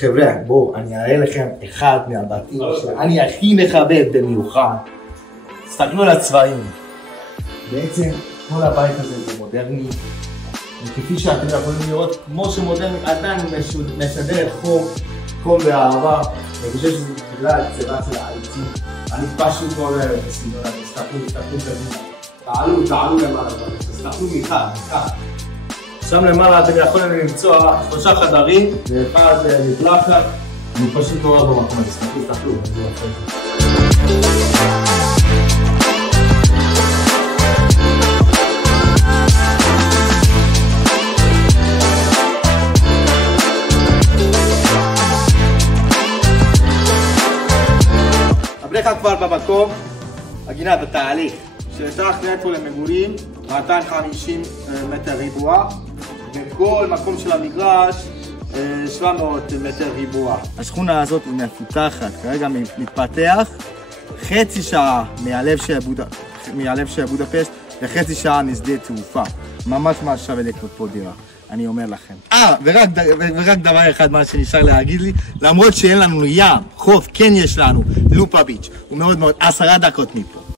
חבר'ה, בואו, אני אראה לכם אחד מהבתים שאני הכי מכבד במיוחד. תסתכלו על הצבעים. בעצם כל הבית הזה זה מודרני. וכפי שאתם יכולים לראות, כמו שמודרני עדיין משדר חום ואהבה. אני חושב שזה בגלל הצבע של העצים. אני פשוט מאוד אוהב את הסגנון הזה. תסתכלו קדימה. תעלו למעלה. תסתכלו מכאן. שם למעלה אתם יכולים למצוא 3 חדרים ואחד מקלחת. אני פשוט לא אוהב במקום הזה. תסתכלו. הבריכה כבר במקום, הגינה בתהליך. שטח נטו למגורים, 250 מטר ריבוע, וכל מקום של המגרש 700 מטר ריבוע. השכונה הזאת מפותחת, כרגע מתפתח חצי שעה מהלב של בודפשט וחצי שעה משדה תעופה. ממש שווה לקנות פה דירה, אני אומר לכם. ורק דבר אחד מה שנשאר להגיד לי, למרות שאין לנו ים, חוף, כן יש לנו, לופה ביץ', הוא מאוד 10 דקות מפה.